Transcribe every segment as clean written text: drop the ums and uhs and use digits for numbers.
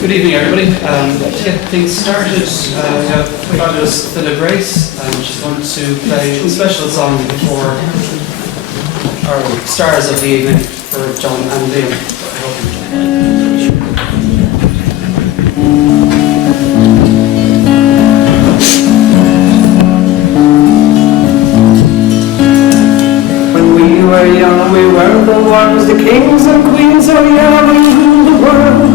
Good evening, everybody. To get things started, we have fabulous Phila Grace. She's going to play a special song for our stars of the evening, for John and Liam. When we were young, we were the ones, the kings and queens, oh yeah, we ruled the world.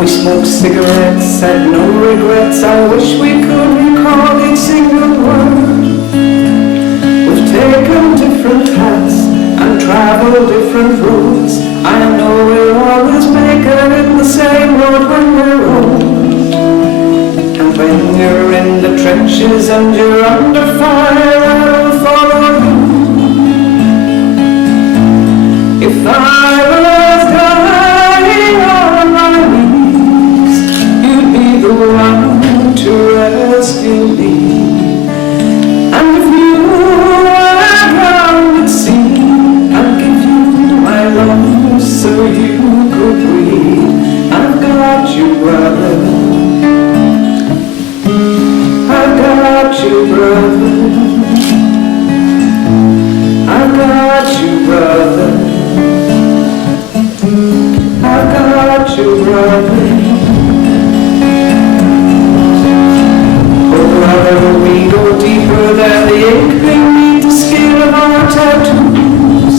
We smoked cigarettes, had no regrets. I wish we could recall each single word. We've taken different paths and traveled different roads. I know we'll always make it in the same road when we're old. And when you're in the trenches and you're under fire, I'll follow you. If I was dying on my knees, you'd be the one to rescue me. And if you were drowned at sea, I'd give you my lungs so you could breathe. I've got you, brother. I've got you, brother. I've got you, brother. I've got you, brother. Oh, brother, we go deeper than the ink beneath the skin of our tattoos.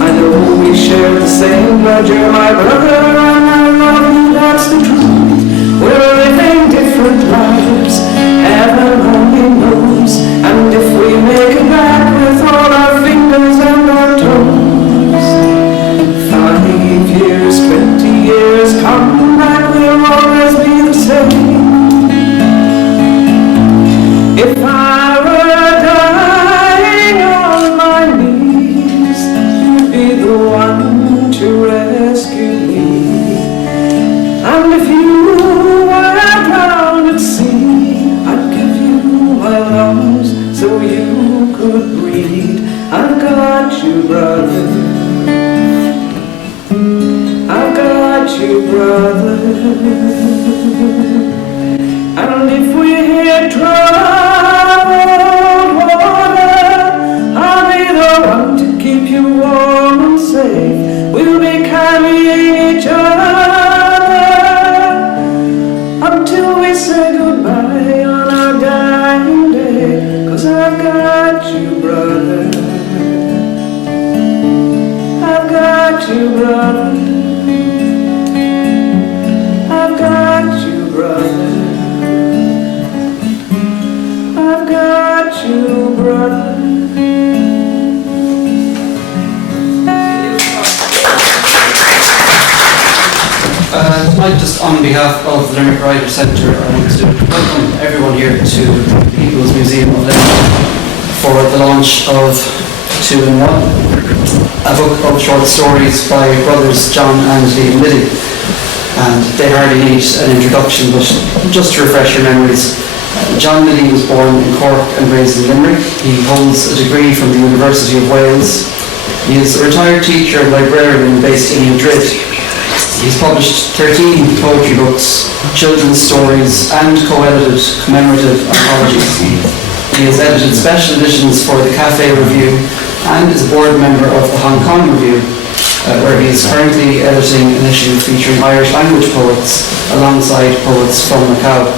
I know we share the same blood, you're my brother, and I love you, that's the truth. We're living different lives, heaven only knows. And if we make it back with all our fingers and our toes, 5 years, 20 years, come back, we'll always be the same. If I were dying on my knees, you'd be the one to rescue me. And if you were drowned at sea, I'd give you my lungs so you could breathe. I've got you, brother. I've got you, brother. And if we hit troubled water, I'll be the one to keep you warm and safe. We'll be carrying each other until we say goodbye on our dying day. 'Cause I've got you, brother. I've got you, brother. I've got you, brother. I've got you, brother. Tonight, just on behalf of the Limerick Writers Centre, I want to welcome everyone here to the People's Museum of Limerick for the launch of 2 in 1, a book of short stories by brothers John and Liam Liddy. And they hardly need an introduction, but just to refresh your memories, John Liddy was born in Cork and raised in Limerick. He holds a degree from the University of Wales. He is a retired teacher and librarian based in Madrid. He's published 13 poetry books, children's stories, and co-edited commemorative anthologies. He has edited special editions for the Cafe Review and is a board member of the Hong Kong Review, where he is currently editing an issue featuring Irish language poets alongside poets from Macau.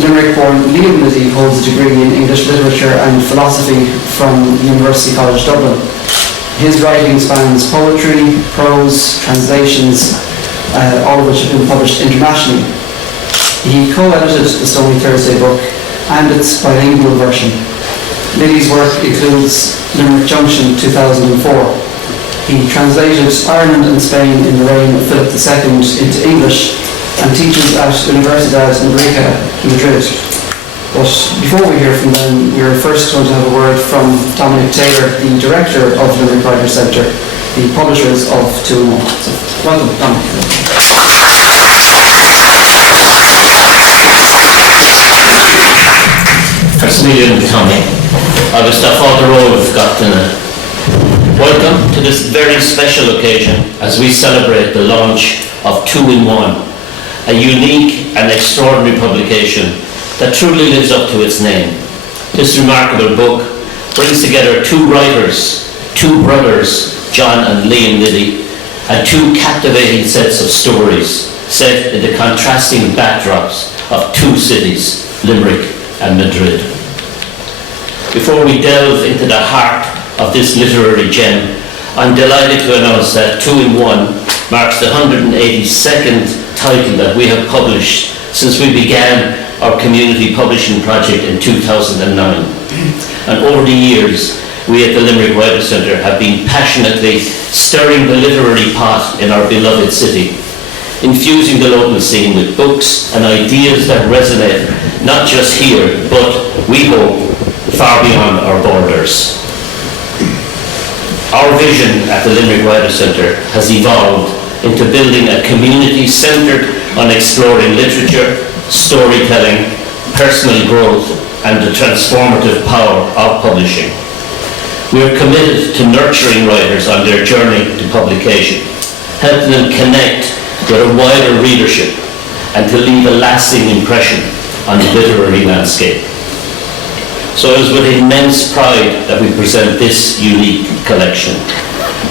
Limerick-born Liam Liddy holds a degree in English literature and philosophy from University College Dublin. His writing spans poetry, prose, translations, all of which have been published internationally. He co-edited the Stony Thursday book and its bilingual version. Liddy's work includes Limerick Junction 2004. He translated Ireland and Spain in the reign of Philip II into English and teaches at Universidad Madriga in Madrid. But before we hear from them, we're first going to have a word from Dominic Taylor, the director of Limerick Writers Centre, the publishers of 2 in 1. So, welcome, Dominic. First million Tommy. Agus tá fáilte róibh Welcome to this very special occasion as we celebrate the launch of 2 in 1, a unique and extraordinary publication that truly lives up to its name. This remarkable book brings together two writers, two brothers, John and Liam Liddy, and two captivating sets of stories set in the contrasting backdrops of two cities, Limerick and Madrid. Before we delve into the heart of this literary gem, I'm delighted to announce that 2 in 1 marks the 182nd title that we have published since we began our community publishing project in 2009. And over the years, we at the Limerick Writer Centre have been passionately stirring the literary pot in our beloved city, infusing the local scene with books and ideas that resonate not just here, but we hope far beyond our borders. Our vision at the Limerick Writer Centre has evolved into building a community centred on exploring literature, storytelling, personal growth, and the transformative power of publishing. We are committed to nurturing writers on their journey to publication, helping them connect with a wider readership, and to leave a lasting impression on the literary landscape. So it is with immense pride that we present this unique collection,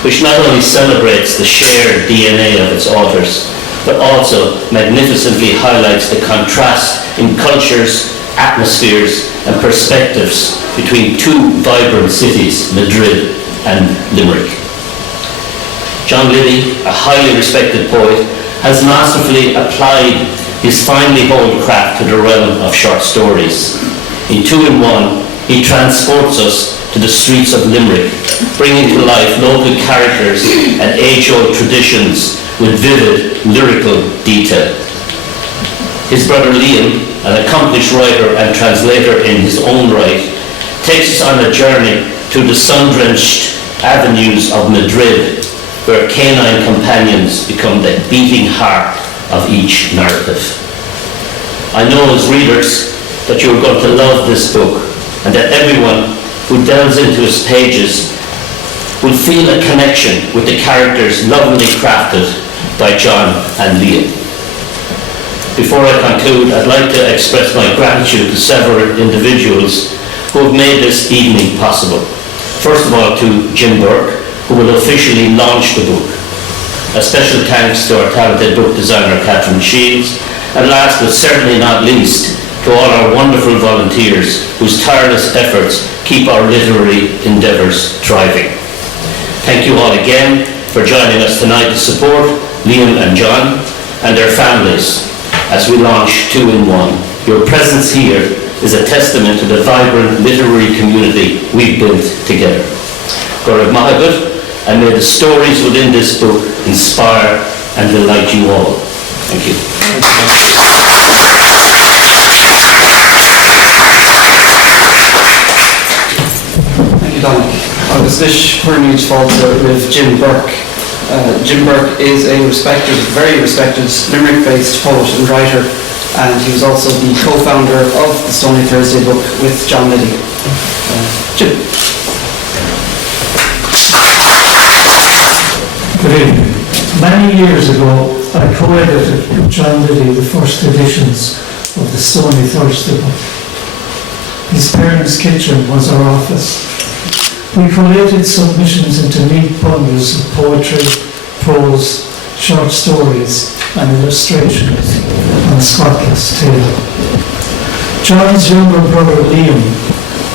which not only celebrates the shared DNA of its authors, but also magnificently highlights the contrast in cultures, atmospheres, and perspectives between two vibrant cities, Madrid and Limerick. John Liddy, a highly respected poet, has masterfully applied his finely honed craft to the realm of short stories. In 2 in 1, he transports us to the streets of Limerick, bringing to life local characters and age-old traditions with vivid lyrical detail. His brother Liam, an accomplished writer and translator in his own right, takes us on a journey through the sun-drenched avenues of Madrid, where canine companions become the beating heart of each narrative. I know as readers that you're going to love this book, and that everyone who delves into its pages will feel a connection with the characters lovingly crafted by John and Liam. Before I conclude, I'd like to express my gratitude to several individuals who have made this evening possible. First of all, to Jim Burke, who will officially launch the book. A special thanks to our talented book designer, Catherine Shields, and last but certainly not least, to all our wonderful volunteers whose tireless efforts keep our literary endeavours thriving. Thank you all again for joining us tonight to support Liam and John and their families as we launch 2 in 1. Your presence here is a testament to the vibrant literary community we've built together. Gorab Mahagut, and may the stories within this book inspire and delight you all. Thank you. Dominic. Agus this Perniage Falter with Jim Burke. Jim Burke is a very respected Limerick-based poet and writer, and he was also the co-founder of the Stony Thursday book with John Liddy. Jim. Good evening. Many years ago, I co-edited with John Liddy the first editions of the Stony Thursday book. His parents' kitchen was our office. We collated submissions into neat bundles of poetry, prose, short stories and illustrations on a spotless table. John's younger brother Liam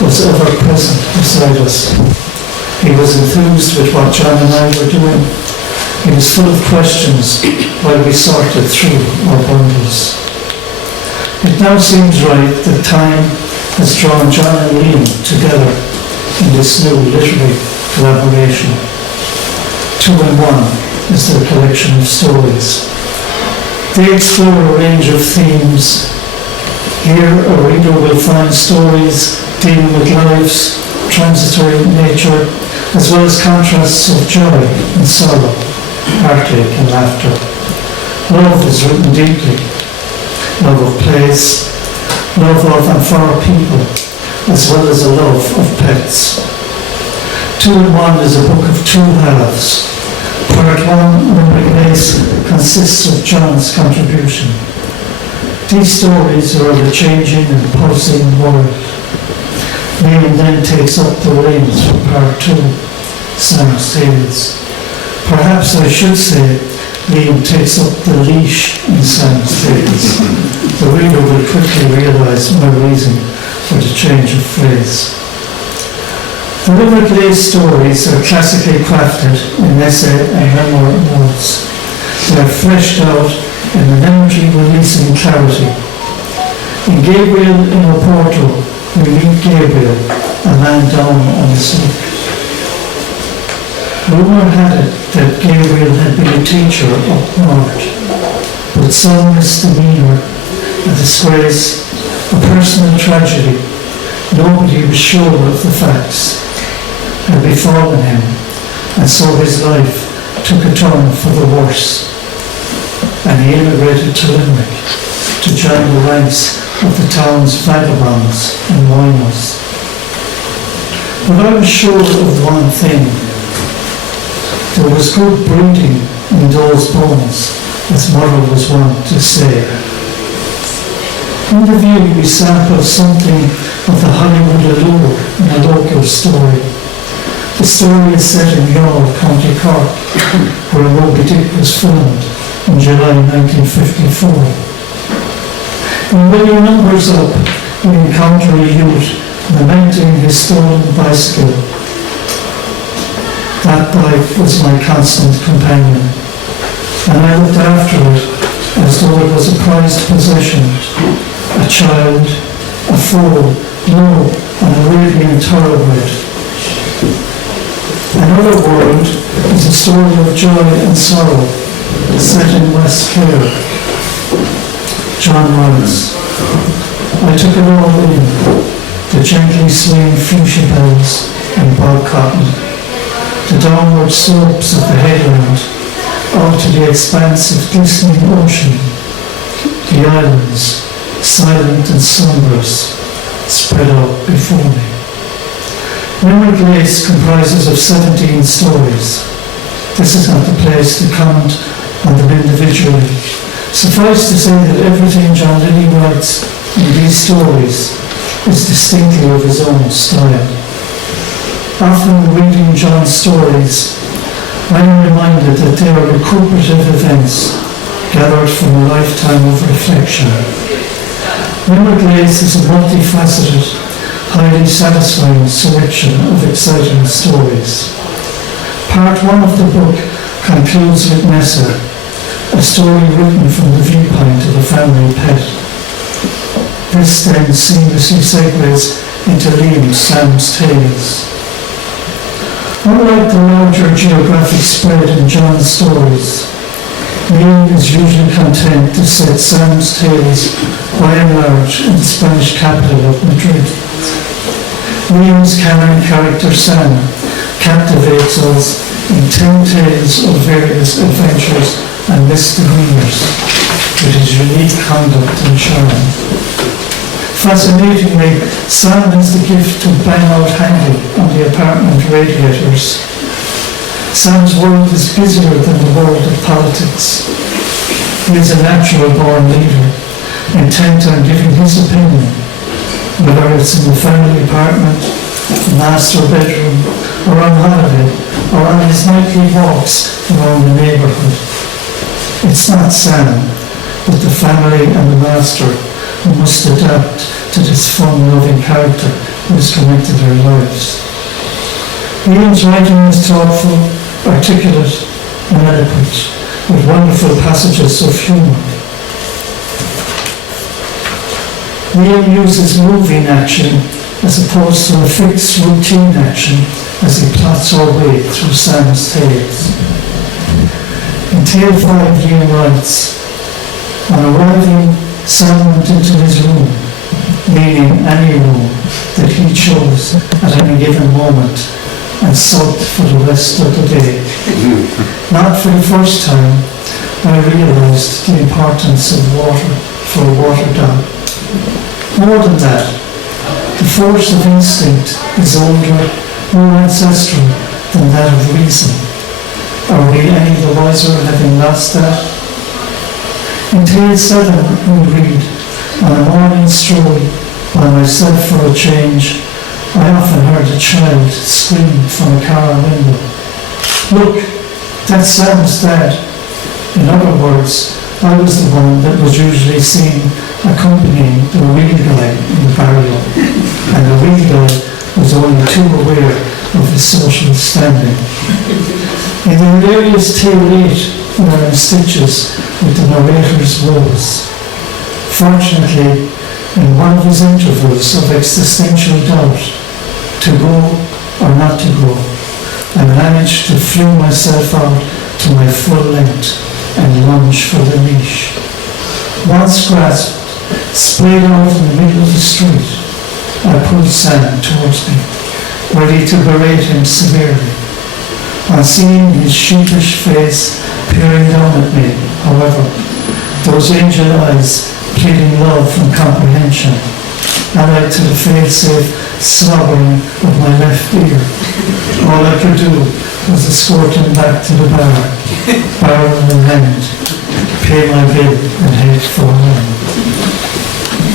was ever present beside us. He was enthused with what John and I were doing. He was full of questions while we sorted through our bundles. It now seems right that time has drawn John and Liam together in this new literary collaboration. 2 in 1 is their collection of stories. They explore a range of themes. Here a reader will find stories dealing with life's transitory nature, as well as contrasts of joy and sorrow, heartache and laughter. Love is written deeply. Love of place, love of and for people, as well as a love of pets. 2 in 1 is a book of two halves. Part 1, Limerick Lace, consists of John's contribution. These stories are of a changing and pulsing world. Liam then takes up the reins for Part 2, Sam's Tales. Perhaps I should say Liam takes up the leash in Sam's Tales. The reader will quickly realise my reason for the change of phrase. The Limerick Lace stories are classically crafted in essay and memoir modes. They are fleshed out in an energy-releasing clarity. In Gabriel in Oporto, we meet Gabriel, a man down on his luck. Rumour had it that Gabriel had been a teacher up north, but some misdemeanour, a disgrace, a personal tragedy, nobody was sure of the facts, had befallen him, and so his life took a turn for the worse, and he emigrated to Limerick to join the ranks of the town's vagabonds and whiners. But I was sure of one thing. There was good breeding in those bones, as Mother was wont to say. In the view we sample something of the Hollywood allure in a local story. The story is set in Youghal, County Cork, where Moby Dick was filmed in July 1954. And when he numbers up, we encounter a youth lamenting his stolen bicycle. That bike was my constant companion, and I looked after it as though it was a prized possession, a child, a foal, no, an Arabian thoroughbred. Another World is a story of joy and sorrow, set in West Clare. John writes, I took it all in, the gently swaying fuchsia bells and bog cotton, the downward slopes of the headland, out to the expanse of glistening ocean, the islands, silent and slumberous, spread out before me. Limerick Lace comprises of 17 stories. This is not the place to comment on them individually. Suffice to say that everything John Liddy writes in these stories is distinctly of his own style. Often reading John's stories, I am reminded that they are recuperative events gathered from a lifetime of reflection. Limerick Lace is a multifaceted, highly satisfying selection of exciting stories. Part 1 of the book concludes with Nessa, a story written from the viewpoint of a family pet. This then seamlessly segues into Liam's Sam's Tales. Unlike the larger geographic spread in John's stories, Liam is usually content to set Sam's Tales by and large in the Spanish capital of Madrid. Liam's canon character Sam captivates us in 10 tales of various adventures and misdemeanors with his unique conduct and charm. Fascinatingly, Sam has the gift of bang out hanging on the apartment radiators. Sam's world is busier than the world of politics. He is a natural born leader, intent on giving his opinion, whether it's in the family apartment, the master bedroom, or on holiday, or on his nightly walks around the neighbourhood. It's not Sam, but the family and the master who must adapt to this fun-loving character who has come into their lives. Liam's writing is thoughtful, articulate, and eloquent, with wonderful passages of humour. Liam uses moving action as opposed to a fixed routine action as he plots our way through Sam's Tales. In Tale 5, Liam writes, on arriving, Sam went into his room, meaning any room that he chose at any given moment, and sulked for the rest of the day. Not for the first time, I realised the importance of water for a water dog. More than that, the force of instinct is older, more ancestral than that of reason. Are we any the wiser having lost that? In Tale 7 we read, on a morning stroll by myself for a change, I often heard a child scream from a car window. Look, that's Sam's dad. In other words, I was the one that was usually seen accompanying the real guy in the burial, and the real guy was only too aware of his social standing. In the hilarious Tale 8, we are in stitches with the narrator's woes. Fortunately, in one of his intervals of existential doubt, to go or not to go, I managed to fling myself out to my full length and lunge for the leash. Once grasped, splayed out in the middle of the street, I pulled Sam towards me, ready to berate him severely. On seeing his sheepish face peering down at me, however, those angel eyes pleading love and comprehension, allied to the fail-safe slobbering of my left ear, all I could do was escort him back to the bar, barrel in hand, pay my bill and head for home.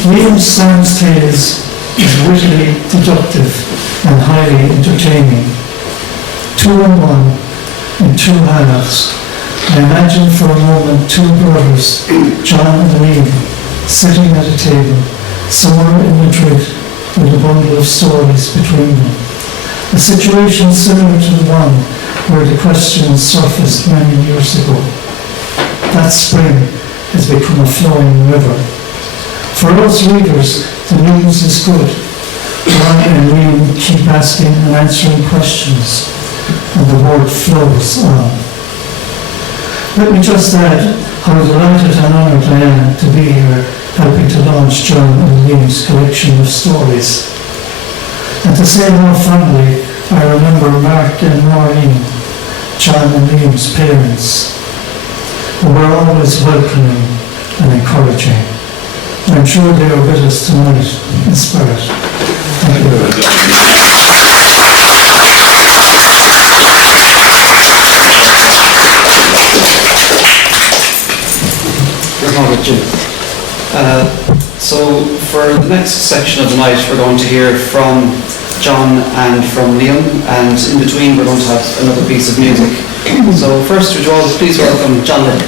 Liam Sam's tales is wittily deductive and highly entertaining. 2 and 1 in 2 halves. I imagine for a moment 2 brothers, John and Liam, sitting at a table somewhere in Madrid with a bundle of stories between them. A situation similar to the one where the question surfaced many years ago. That spring has become a flowing river. For us readers, the news is good. John and Liam keep asking and answering questions, and the word flows on. Let me just add how delighted and honoured I am to be here helping to launch John and Liam's collection of stories. And to say more fondly, I remember Mark and Maureen, John and Liam's parents, who were always welcoming and encouraging. I'm sure they are with us tonight in spirit. Thank you. Good morning, Jim. So for the next section of the night, we're going to hear from John and from Liam, and in between we're going to have another piece of music. So first, would you all please welcome John Liddy.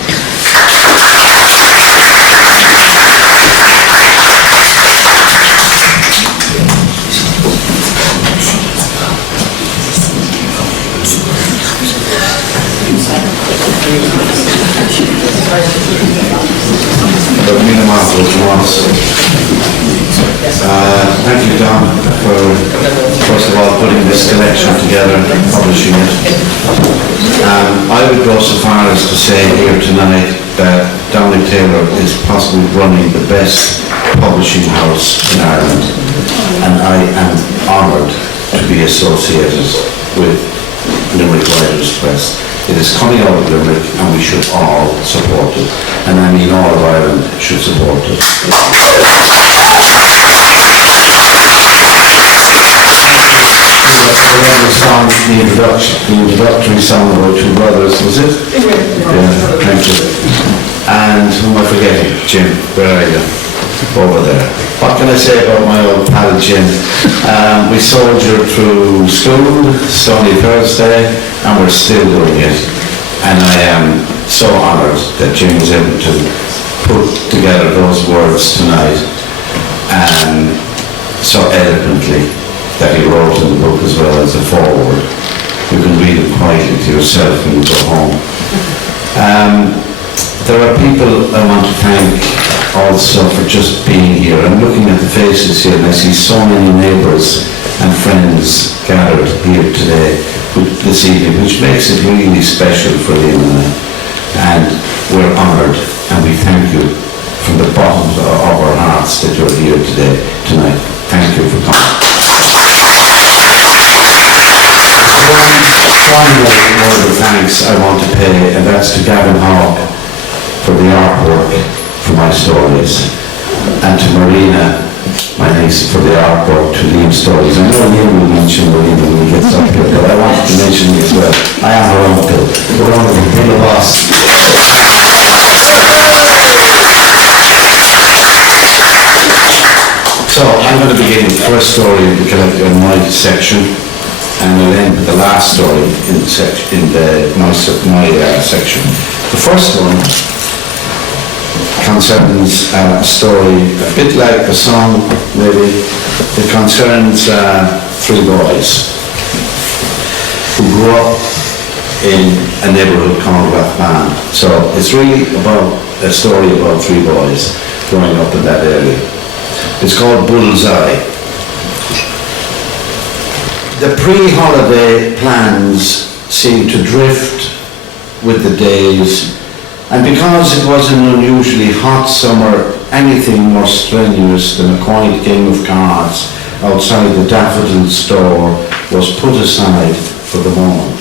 Thank you, Don, for first of all putting this collection together and publishing it. I would go so far as to say here tonight that Dominic Taylor is possibly running the best publishing house in Ireland, and I am honoured to be associated with Limerick Writers Press. It is coming out of Limerick and we should all support it. And I mean all of Ireland should support it. The song, the introductory song about 2 brothers, was it? Yeah, thank you. And who am I forgetting? Jim, where are you? Over there. What can I say about my old pal Jim? We soldiered through school, Stony Thursday, and we're still doing it. And I am so honoured that Jim was able to put together those words tonight, and so eloquently that he wrote in the book as well as a foreword. You can read it quietly to yourself when you go home. There are people I want to thank also for just being here. I'm looking at the faces here and I see so many neighbours and friends gathered here today, this evening, which makes it really special for Liam and I. And we're honoured and we thank you from the bottom of our hearts that you're here today, tonight. Thank you for coming. One word of thanks I want to pay, and that's to Gavin Hogg for the artwork for my stories, and to Marina my thanks for the artwork to Liam's stories. I know Liam will mention Liam when he gets up here, but I wanted to mention you as well. I am her uncle. We're on the hill of us. So I'm going to begin with the first story in my section, and I'll end with the last story in the section, my section. The first one concerns a story a bit like a song, maybe. It concerns three boys who grew up in a neighbourhood called Rathban. So it's really about a story about three boys growing up in that area. It's called Bullseye. The pre-holiday plans seemed to drift with the days, and because it was an unusually hot summer, anything more strenuous than a quiet game of cards outside the daffodil store was put aside for the moment.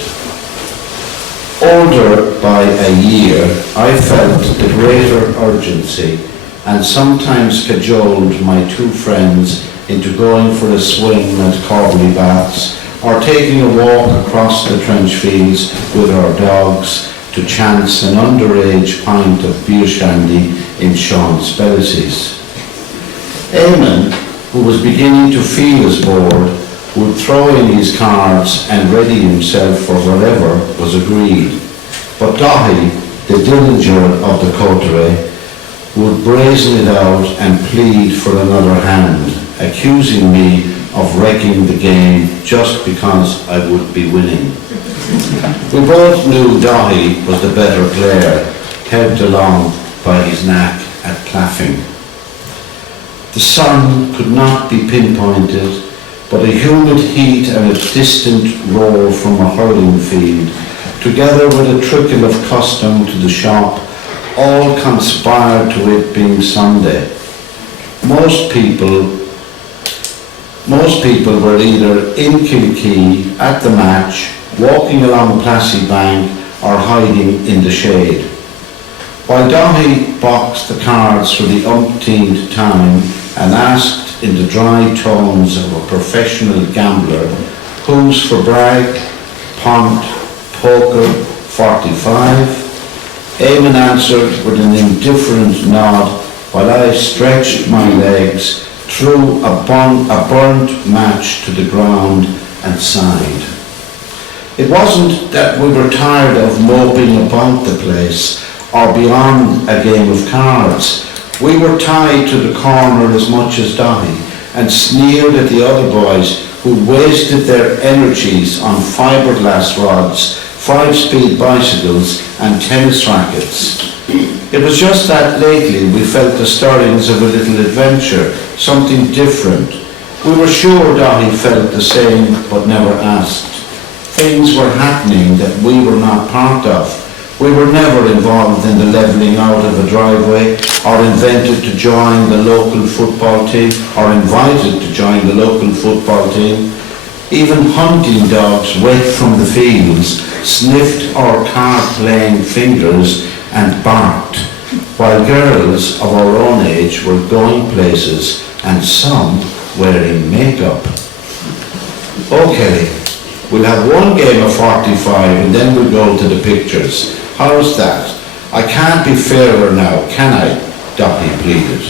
Older by a year, I felt the greater urgency and sometimes cajoled my two friends into going for a swim at Corbley Baths or taking a walk across the trench fields with our dogs to chance an underage pint of beer shandy in Sean Spellicy's. Eamon, who was beginning to feel as bored, would throw in his cards and ready himself for whatever was agreed. But Dahi, the Dillinger of the coterie, would brazen it out and plead for another hand, accusing me of wrecking the game just because I would be winning. We both knew Dahi was the better player, helped along by his knack at claffing. The sun could not be pinpointed, but a humid heat and a distant roar from a hurling field, together with a trickle of custom to the shop, all conspired to it being Sunday. Most people were either in Kilkee at the match, walking along Plassey Bank, or hiding in the shade. While Dahi boxed the cards for the umpteenth time and asked in the dry tones of a professional gambler, "Who's for brag, punt, poker, 45? Eamon answered with an indifferent nod while I stretched my legs, threw a burnt match to the ground and sighed. It wasn't that we were tired of moping about the place or beyond a game of cards. We were tied to the corner as much as Dahi and sneered at the other boys who wasted their energies on fiberglass rods, 5-speed bicycles and tennis rackets. It was just that lately we felt the stirrings of a little adventure, something different. We were sure Dahi felt the same but never asked. Things were happening that we were not part of. We were never involved in the levelling out of a driveway or invented to join the local football team or invited to join the local football team. Even hunting dogs wet from the fields sniffed our card-playing fingers and barked, while girls of our own age were going places and some wearing makeup. Okay, we'll have one game of 45 and then we'll go to the pictures. How's that? I can't be fairer now, can I? Dahi pleaded.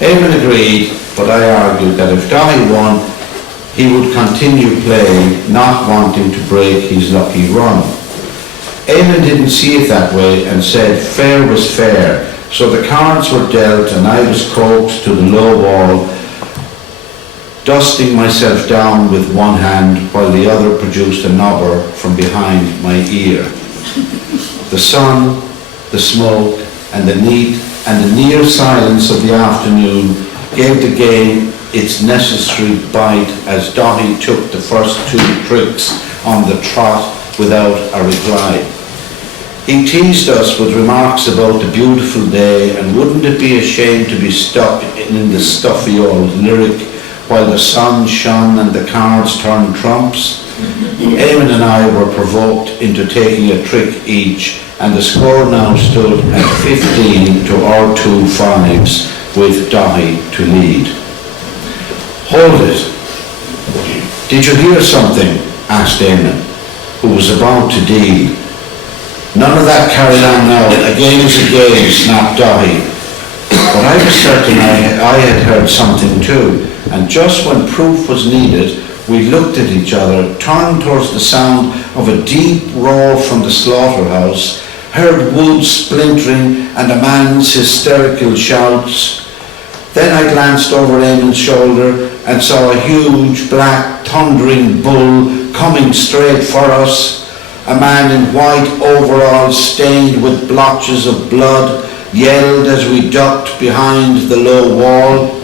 Eamon agreed, but I argued that if Dahi won, he would continue playing, not wanting to break his lucky run. Eamon didn't see it that way and said fair was fair, so the cards were dealt and I was coaxed to the low wall, dusting myself down with one hand while the other produced a knobber from behind my ear. The sun, the smoke, and the near silence of the afternoon gave the game its necessary bite as Dahi took the first two tricks on the trot without a reply. He teased us with remarks about the beautiful day and wouldn't it be a shame to be stuck in the stuffy old lyric while the sun shone and the cards turned trumps. Eamon and I were provoked into taking a trick each, and the score now stood at 15 to our 2 fives with Dahi to lead. Hold it. Did you hear something? Asked Eamon, who was about to deal. None of that, carry on now. A game's a game, snapped Dahi. But I was certain I had heard something too, and just when proof was needed, we looked at each other, turned towards the sound of a deep roar from the slaughterhouse, heard wood splintering and a man's hysterical shouts. Then I glanced over Eamon's shoulder and saw a huge, black, thundering bull coming straight for us. A man in white overalls stained with blotches of blood yelled as we ducked behind the low wall.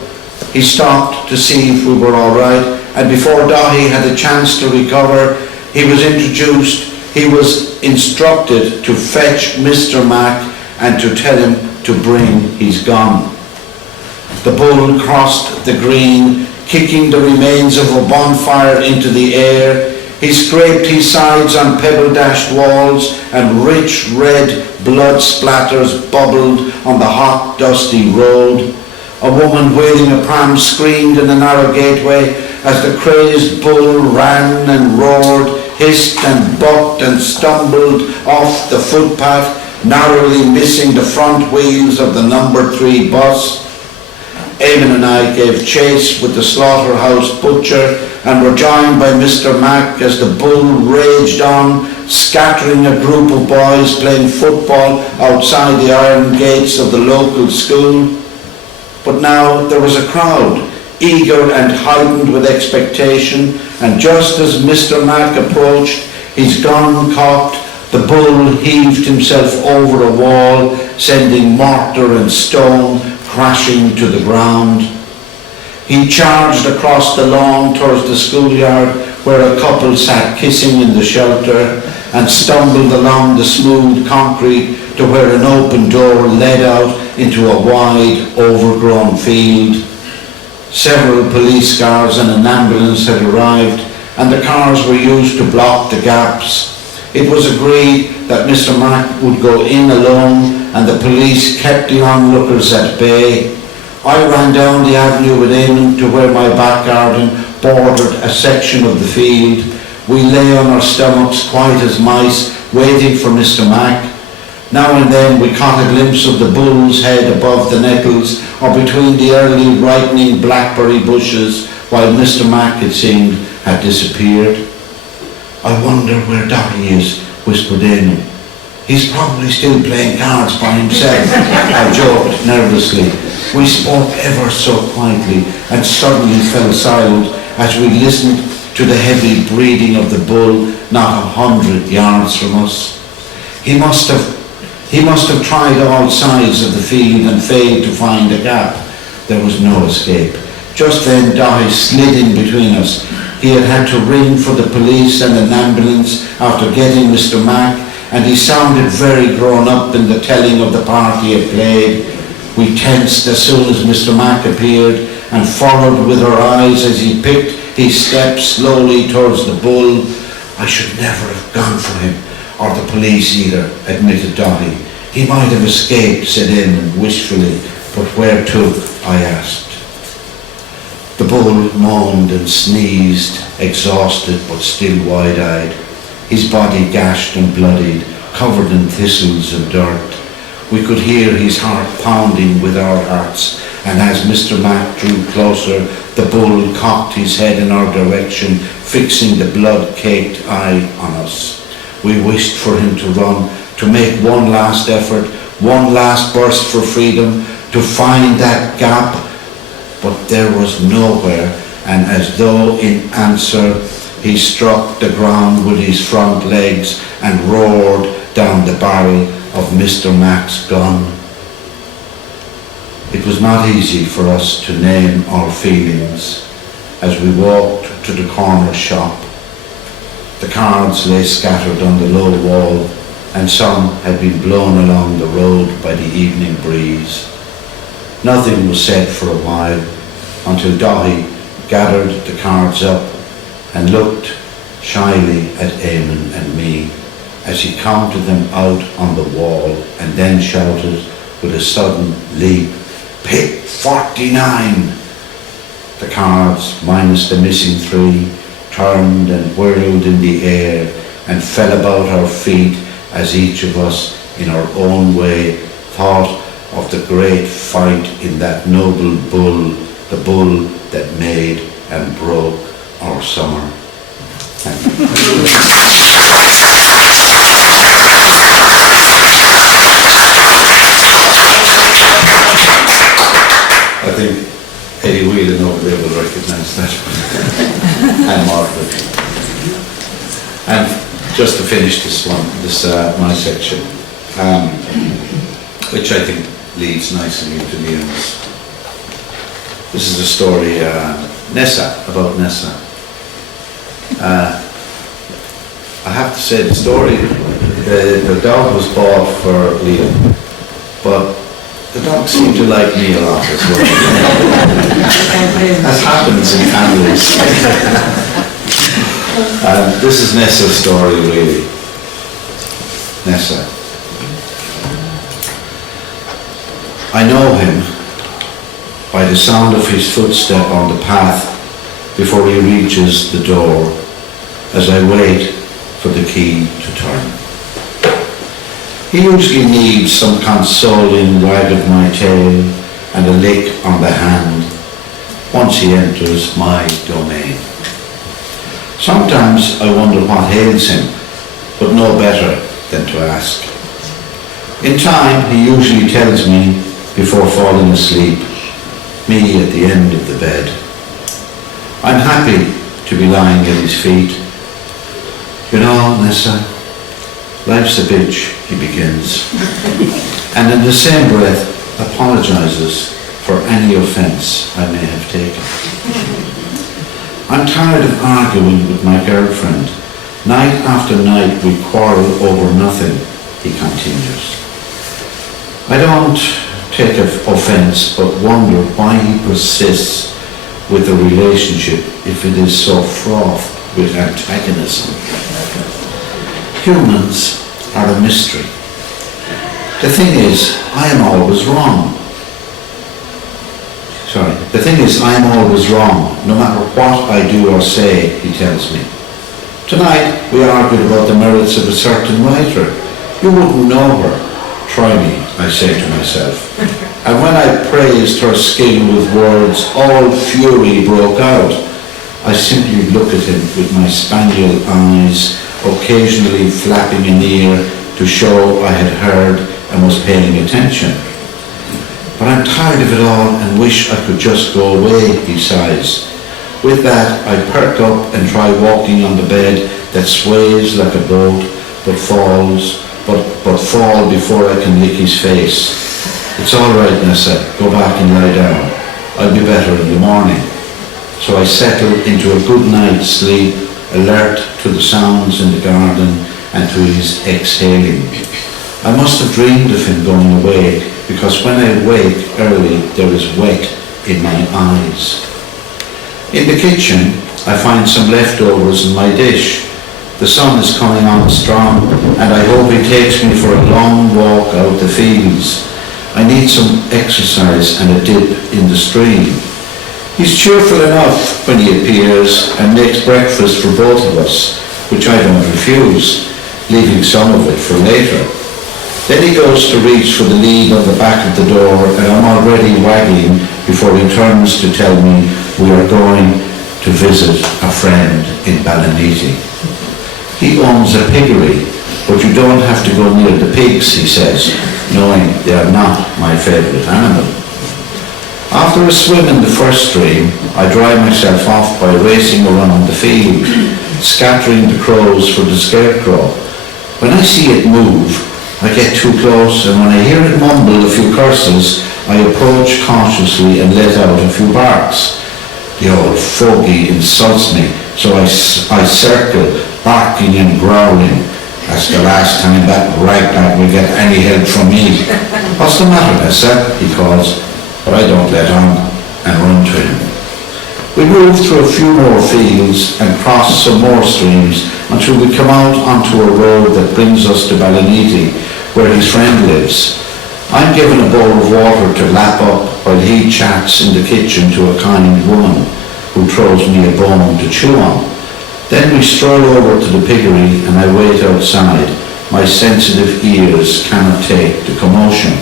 He stopped to see if we were all right, and before Dahi had a chance to recover, he was instructed to fetch Mr. Mac and to tell him to bring his gun. The bull crossed the green, kicking the remains of a bonfire into the air. He scraped his sides on pebble-dashed walls, and rich red blood splatters bubbled on the hot, dusty road. A woman wheeling a pram screamed in the narrow gateway as the crazed bull ran and roared, hissed and bucked and stumbled off the footpath, narrowly missing the front wheels of the number 3 bus. Eamon and I gave chase with the slaughterhouse butcher and were joined by Mr. Mac as the bull raged on, scattering a group of boys playing football outside the iron gates of the local school. But now there was a crowd, eager and heightened with expectation, and just as Mr. Mac approached, his gun cocked, the bull heaved himself over a wall, sending mortar and stone crashing to the ground. He charged across the lawn towards the schoolyard where a couple sat kissing in the shelter, and stumbled along the smooth concrete to where an open door led out into a wide, overgrown field. Several police cars and an ambulance had arrived, and the cars were used to block the gaps. It was agreed that Mr. Mac would go in alone, and the police kept the onlookers at bay. I ran down the avenue with Eamon to where my back garden bordered a section of the field. We lay on our stomachs, quiet as mice, waiting for Mr. Mac. Now and then we caught a glimpse of the bull's head above the nettles or between the early ripening blackberry bushes, while Mr. Mac, it seemed, had disappeared. I wonder where Dahi is, whispered Eamon. He's probably still playing cards by himself, I joked nervously. We spoke ever so quietly and suddenly fell silent as we listened to the heavy breathing of the bull not 100 yards from us. He must have tried all sides of the field and failed to find a gap. There was no escape. Just then Dahi slid in between us. He had had to ring for the police and an ambulance after getting Mr. Mac, and he sounded very grown up in the telling of the part he had played. We tensed as soon as Mr. Mac appeared and followed with our eyes as he picked his steps slowly towards the bull. I should never have gone for him, or the police either, admitted Dahi. He might have escaped, said Eamon wishfully, but where to, I asked. The bull moaned and sneezed, exhausted but still wide-eyed, his body gashed and bloodied, covered in thistles and dirt. We could hear his heart pounding with our hearts, and as Mr. Mac drew closer, the bull cocked his head in our direction, fixing the blood-caked eye on us. We wished for him to run, to make one last effort, one last burst for freedom, to find that gap, but there was nowhere, and as though in answer, he struck the ground with his front legs and roared down the barrel of Mr. Mac's gun. It was not easy for us to name our feelings as we walked to the corner shop. The cards lay scattered on the low wall, and some had been blown along the road by the evening breeze. Nothing was said for a while, until Dahi gathered the cards up and looked shyly at Eamon and me as he counted them out on the wall, and then shouted with a sudden leap, "Pick 49! The cards, minus the missing 3, turned and whirled in the air and fell about our feet as each of us, in our own way, thought of the great fight in that noble bull, the bull that made and broke our summer. Thank you. I think Eddie Whelan over there will recognise that. And Margaret. And just to finish this one, my section, which I think leads nicely into Liam's. This is a story, about Nessa. I have to say the story, the dog was bought for Liam, but the dog seemed to like me a lot as well. As happens in families. This is Nessa's story, really. Nessa. I know him by the sound of his footstep on the path before he reaches the door, as I wait for the key to turn. He usually needs some consoling wag of my tail and a lick on the hand once he enters my domain. Sometimes I wonder what ails him, but know better than to ask. In time, he usually tells me before falling asleep, me at the end of the bed. I'm happy to be lying at his feet. You know, Nessa, life's a bitch, he begins, and in the same breath apologises for any offence I may have taken. I'm tired of arguing with my girlfriend. Night after night we quarrel over nothing, he continues. I don't take offence, but wonder why he persists with a relationship if it is so fraught with antagonism. Humans are a mystery. The thing is, I am always wrong. No matter what I do or say, he tells me. Tonight, we argued about the merits of a certain writer. You wouldn't know her. Try me, I say to myself. And when I praised her skill with words, all fury broke out. I simply look at him with my spaniel eyes, occasionally flapping an ear to show I had heard and was paying attention. But I'm tired of it all and wish I could just go away, he sighs. With that, I perk up and try walking on the bed that sways like a boat, but fall before I can lick his face. It's all right, Nessa, go back and lie down. I'll be better in the morning. So I settle into a good night's sleep, alert to the sounds in the garden and to his exhaling. I must have dreamed of him going away, because when I wake early, there is wet in my eyes. In the kitchen, I find some leftovers in my dish. The sun is coming on strong, and I hope he takes me for a long walk out the fields. I need some exercise and a dip in the stream. He's cheerful enough when he appears and makes breakfast for both of us, which I don't refuse, leaving some of it for later. Then he goes to reach for the lead on the back of the door, and I'm already wagging before he turns to tell me we are going to visit a friend in Ballinity. He owns a piggery, but you don't have to go near the pigs, he says, knowing they are not my favourite animal. After a swim in the first stream, I dry myself off by racing around the field, scattering the crows for the scarecrow. When I see it move, I get too close, and when I hear it mumble a few curses, I approach cautiously and let out a few barks. The old fogey insults me, so I circle, barking and growling. That's the last time that ragtag will get any help from me. What's the matter, Nessa? He calls, but I don't let on and run to him. We move through a few more fields and cross some more streams until we come out onto a road that brings us to Ballinity, where his friend lives. I'm given a bowl of water to lap up while while he chats in the kitchen to a kind woman who throws me a bone to chew on. Then we stroll over to the piggery and I wait outside. My sensitive ears cannot take the commotion.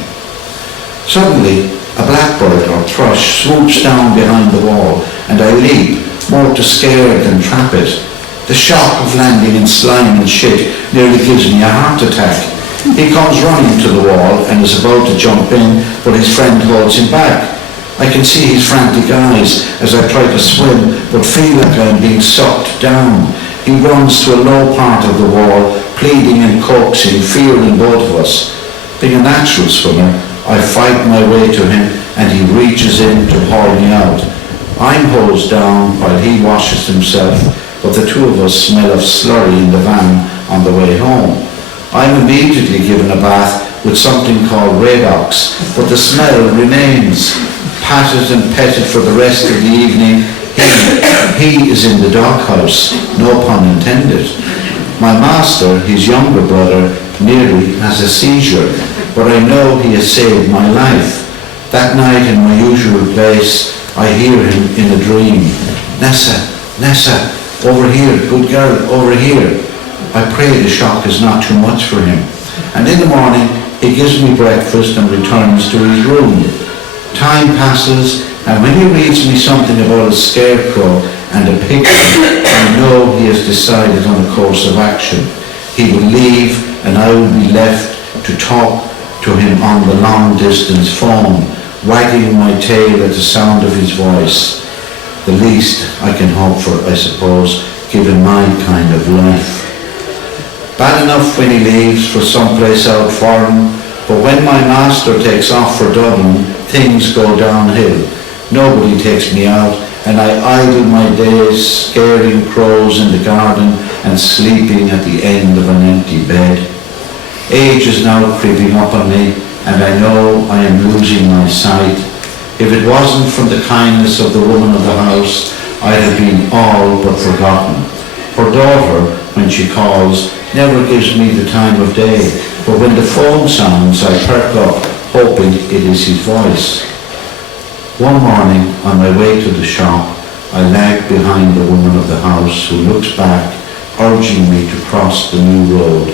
Suddenly, a blackbird or thrush swoops down behind the wall and I leap, more to scare than trap it. The shock of landing in slime and shit nearly gives me a heart attack. He comes running to the wall and is about to jump in, but his friend holds him back. I can see his frantic eyes as I try to swim, but feel like I'm being sucked down. He runs to a low part of the wall, pleading and coaxing, fearing both of us. Being a natural swimmer, I fight my way to him and he reaches in to haul me out. I'm hosed down while he washes himself, but the two of us smell of slurry in the van on the way home. I'm immediately given a bath with something called Redox, but the smell remains. Patted and petted for the rest of the evening, he is in the doghouse, no pun intended. My master, his younger brother, nearly has a seizure, but I know he has saved my life. That night in my usual place, I hear him in a dream. Nessa, over here, good girl, over here. I pray the shock is not too much for him. And in the morning, he gives me breakfast and returns to his room. Time passes, and when he reads me something about a scarecrow and a pig, I know he has decided on a course of action. He will leave, and I will be left to talk to him on the long-distance phone, wagging my tail at the sound of his voice. The least I can hope for, I suppose, given my kind of life. Bad enough when he leaves for someplace out foreign, but when my master takes off for Dublin, things go downhill. Nobody takes me out, and I idle my days scaring crows in the garden and sleeping at the end of an empty bed. Age is now creeping up on me, and I know I am losing my sight. If it wasn't for the kindness of the woman of the house, I'd have been all but forgotten. Her daughter, when she calls, never gives me the time of day, but when the phone sounds, I perk up, hoping it is his voice. One morning, on my way to the shop, I lag behind the woman of the house who looks back, urging me to cross the new road,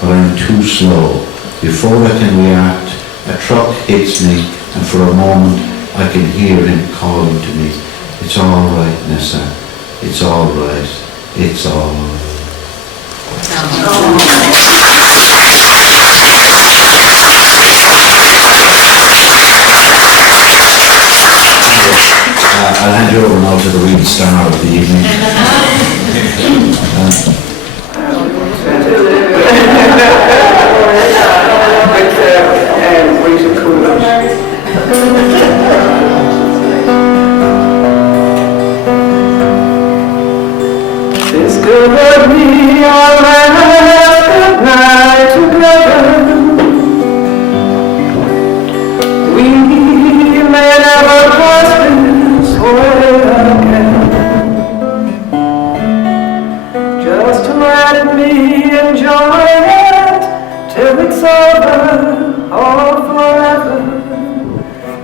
but I'm too slow. Before I can react, a truck hits me, and for a moment, I can hear him calling to me. It's all right, Nessa. It's all right. It's all right. I'll hand you over now to the real star of the evening. This good would be our last night together. We may never cross this way again. Just let me enjoy it till it's over or forever.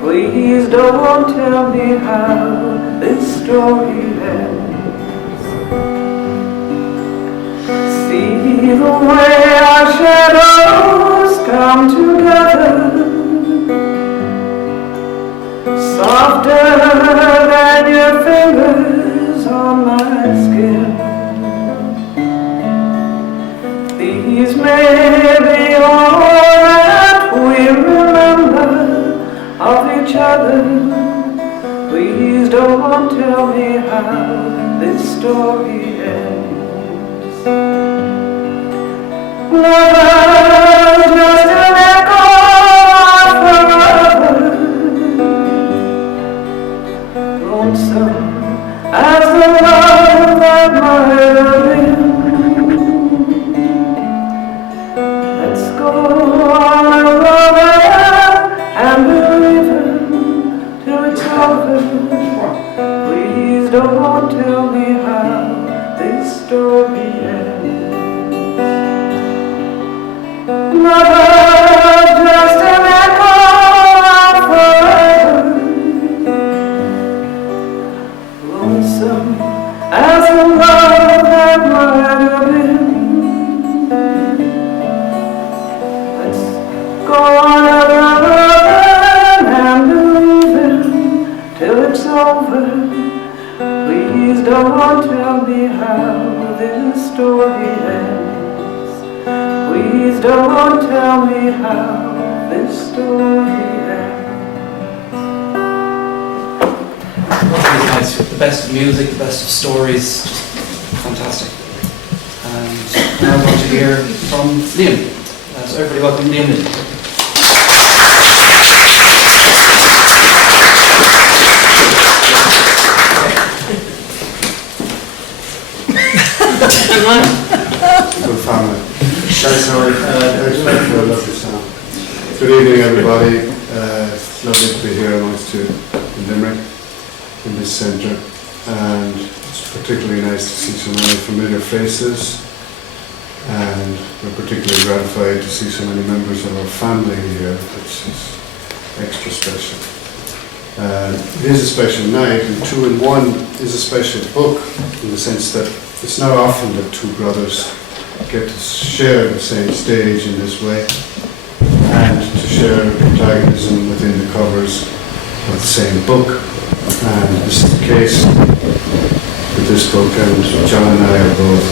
Please don't tell me how this story ends. See the way our shadows come together, softer than your fingers on my skin. These may be all that we remember of each other. Please don't tell me how this story ends. Love, just an echo of forever, lonesome as the love that might have been. Let's go on loving and believing till it's over. Please don't tell me how this story ends. Mother, just an echo of forever, this story ends. Please don't tell me how this story ends. Really nice. The best of music, the best of stories, just fantastic. And now I'm going to hear from Liam. So everybody welcome Liam Liddy. Good family. Good evening, everybody. It's lovely to be here amongst you in Limerick, in this centre, and it's particularly nice to see so many familiar faces, and we're particularly gratified to see so many members of our family here, which is extra special. It is a special night, and 2 in 1 is a special book in the sense that it's not often that 2 brothers get to share the same stage in this way and to share protagonism within the covers of the same book. And this is the case with this book, and John and I are both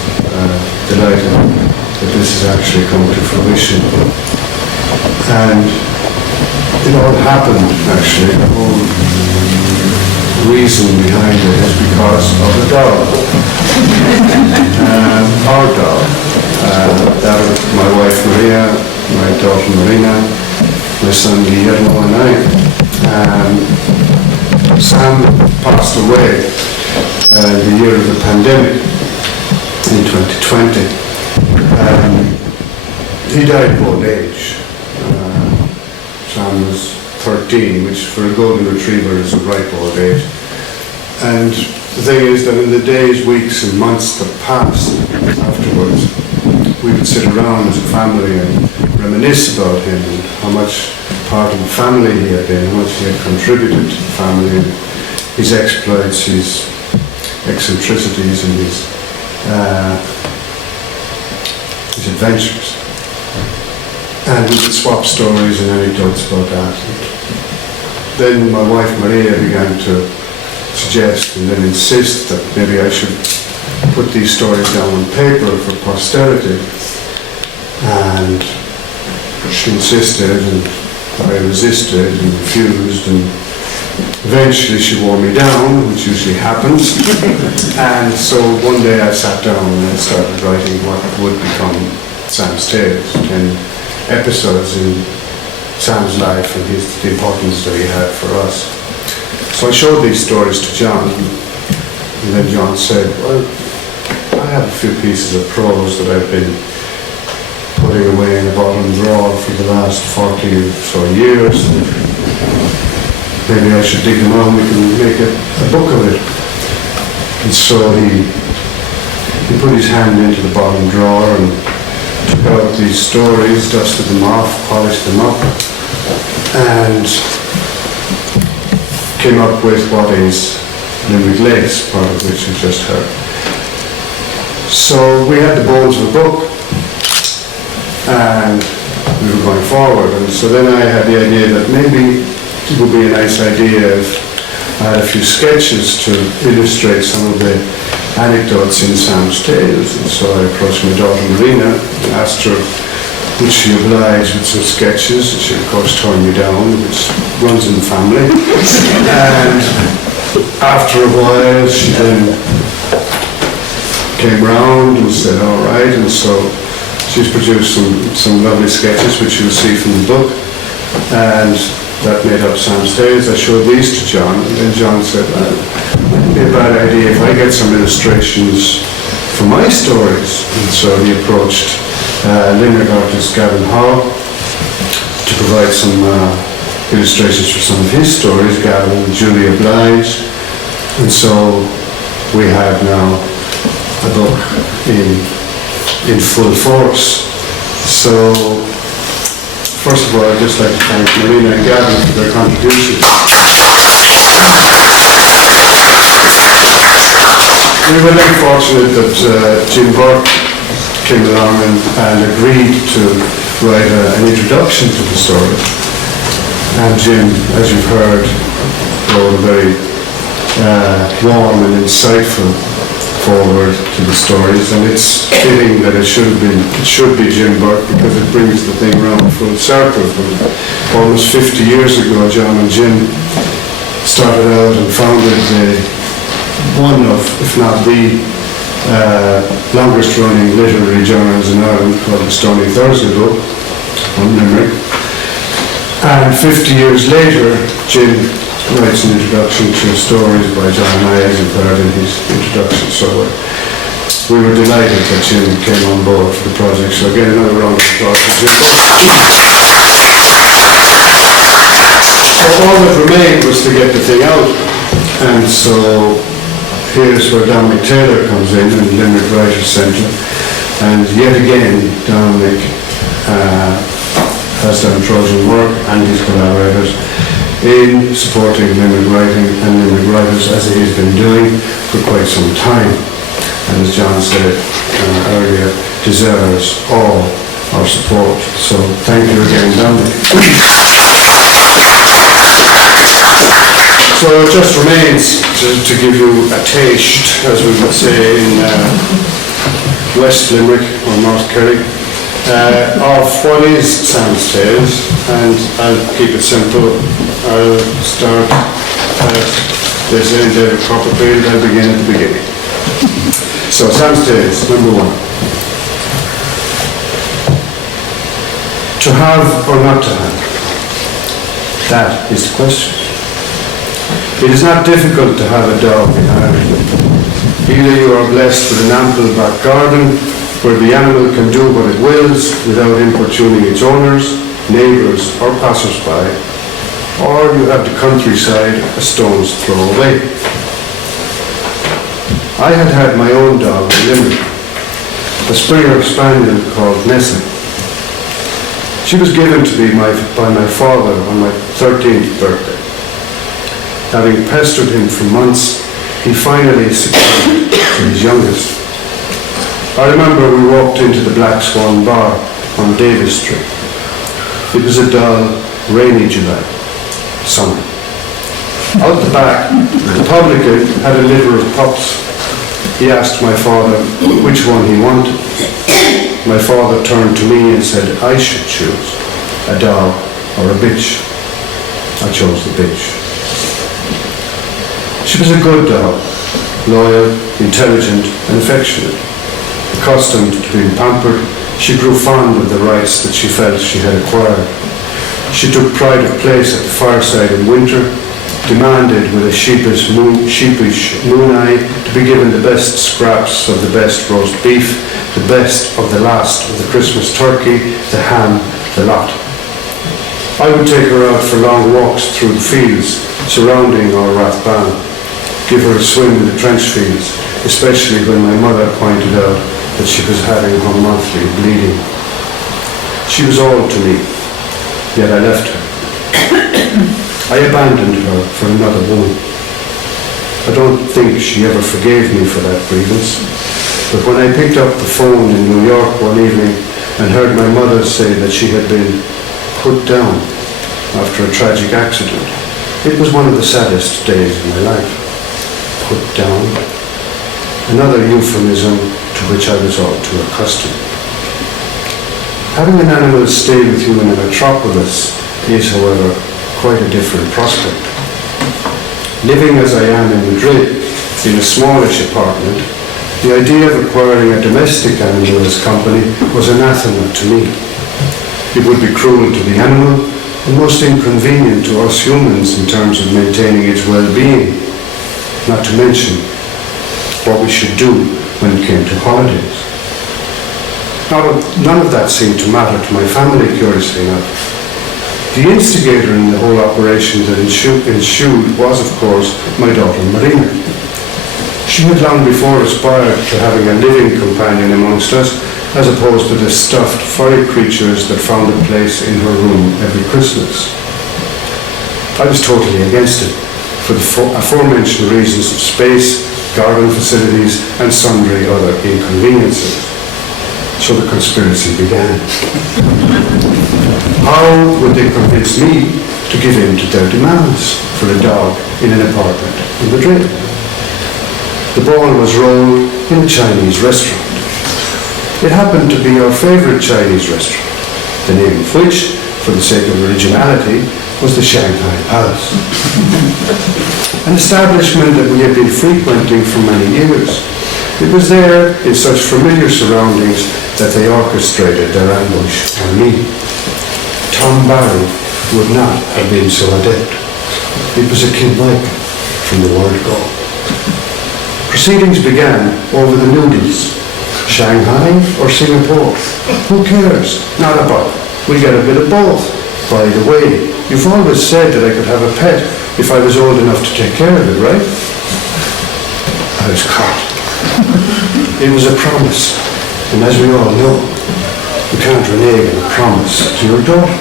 delighted that this has actually come to fruition. And it all happened, actually. The whole reason behind it is because of a dog. Our dog. That of my wife Maria, my daughter Marina, my son Guillermo and I. Sam passed away the year of the pandemic in 2020. He died of old age. Sam was 13, which for a golden retriever is a ripe old age. And the thing is that in the days, weeks and months that passed afterwards, we would sit around as a family and reminisce about him and how much part of the family he had been, how much he had contributed to the family, and his exploits, his eccentricities and his adventures. And we would swap stories and anecdotes about that. And then my wife Maria began to suggest and then insist that maybe I should put these stories down on paper for posterity. And she insisted, and I resisted and refused, and eventually she wore me down, which usually happens. And so one day I sat down and I started writing what would become Sam's Tales, 10 episodes in Sam's life and the importance that he had for us. So I showed these stories to John, and then John said, well, I have a few pieces of prose that I've been putting away in a bottom drawer for the last 40 or so years. Maybe I should dig them out and we can make a book of it. And so he put his hand into the bottom drawer and took out these stories, dusted them off, polished them up, and came up with what is Limerick Lace, part of which you just heard. So we had the bones of a book, and we were going forward. And so then I had the idea that maybe it would be a nice idea if I had a few sketches to illustrate some of the anecdotes in Sam's Tales. And so I approached my daughter Marina and asked her would she oblige with some sketches, and she of course turned me down, which runs in the family. And after a while she then came round and said all right, and so she's produced some lovely sketches which you'll see from the book, and that made up Sam's Tales. I showed these to John, and then John said, well, it wouldn't be a bad idea if I get some illustrations for my stories. And so he approached Limerick artist Gavin Hogg to provide some illustrations for some of his stories. Gavin and Julia obliged, and so we have now a book in full force. So first of all, I'd just like to thank Marina and Gavin for their contribution. We were very fortunate that Jim Burke came along and agreed to write an introduction to the story. And Jim, as you've heard, wrote a very warm and insightful forward to the stories, and it's fitting that it should be Jim Burke, because it brings the thing round full circle. Almost 50 years ago, John and Jim started out and founded one of, if not the longest running literary journals in Ireland, called the Stony Thursday Book on Limerick. And 50 years later, Jim writes an introduction to stories by John and I, as you've heard in his introduction. So we were delighted that Jim came on board for the project. So again, another round of applause for Jim. So all that remained was to get the thing out. And so here's where Dominic Taylor comes in Limerick Writers Centre. And yet again, Dominic has done Trojan work, and his collaborators, in supporting Limerick writing and Limerick writers, as he has been doing for quite some time. And as John said earlier, deserves all our support. So thank you again, Dominic. So it just remains to give you a taste, as we would say in West Limerick or North Kerry, of what is Sam's Tales, and I'll keep it simple. I'll start, they say in David Copperfield, I'll begin at the beginning. So Sam's Tales, number 1. To have or not to have? That is the question. It is not difficult to have a dog in Ireland. Either you are blessed with an ample back garden where the animal can do what it wills without importuning its owners, neighbours or passers-by, or you have the countryside a stone's throw away. I had my own dog in Limerick, a Springer Spaniel called Nessa. She was given to me by my father on my 13th birthday. Having pestered him for months, he finally succumbed to his youngest. I remember we walked into the Black Swan bar on Davis Street. It was a dull, rainy July, summer. Out the back, the publican had a litter of pups. He asked my father which one he wanted. My father turned to me and said I should choose a dog or a bitch. I chose the bitch. She was a good dog, loyal, intelligent and affectionate. Accustomed to being pampered, she grew fond of the rights that she felt she had acquired. She took pride of place at the fireside in winter, demanded with a sheepish moon eye to be given the best scraps of the best roast beef, the best of the last of the Christmas turkey, the ham, the lot. I would take her out for long walks through the fields surrounding our Rathban, give her a swim in the trench fields, especially when my mother pointed out that she was having her monthly bleeding. She was all to me, yet I left her. I abandoned her for another woman. I don't think she ever forgave me for that grievance, but when I picked up the phone in New York one evening and heard my mother say that she had been put down after a tragic accident, it was one of the saddest days of my life. Put down. Another euphemism to which I was all too accustomed. Having an animal stay with you in a metropolis is, however, quite a different prospect. Living as I am in Madrid, in a smallish apartment, the idea of acquiring a domestic animal as company was anathema to me. It would be cruel to the animal and most inconvenient to us humans in terms of maintaining its well-being, not to mention what we should do when it came to holidays. None of that seemed to matter to my family, curiously enough. The instigator in the whole operation that ensued was, of course, my daughter Marina. She had long before aspired to having a living companion amongst us, as opposed to the stuffed furry creatures that found a place in her room every Christmas. I was totally against it, for the aforementioned reasons of space, garden facilities, and sundry other inconveniences. So the conspiracy began. How would they convince me to give in to their demands for a dog in an apartment in Madrid? The ball was rolled in a Chinese restaurant. It happened to be our favourite Chinese restaurant, the name of which, for the sake of originality, was the Shanghai Palace. An establishment that we had been frequenting for many years. It was there, in such familiar surroundings, that they orchestrated their ambush on me. Tom Barry would not have been so adept. It was a Kid Michael from the word go. Proceedings began over the noodles. Shanghai or Singapore? Who cares? Not about. We get a bit of both. By the way, you've always said that I could have a pet if I was old enough to take care of it, right? I was caught. It was a promise. And as we all know, you can't renege on a promise to your daughter.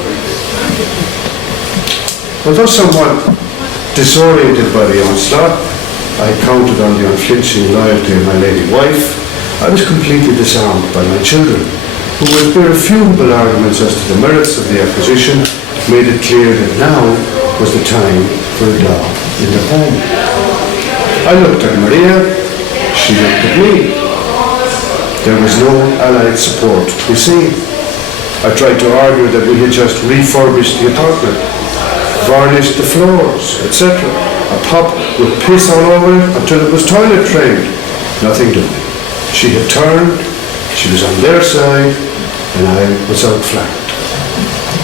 Although somewhat disoriented by the onslaught, I counted on the unflinching loyalty of my lady wife. I was completely disarmed by my children, who with irrefutable arguments as to the merits of the acquisition made it clear that now was the time for a dog in the home. I looked at Maria, she looked at me. There was no allied support to be seen. I tried to argue that we had just refurbished the apartment, varnished the floors, etc. A pup would piss all over it until it was toilet trained. Nothing doing. She had turned, she was on their side, and I was outflanked.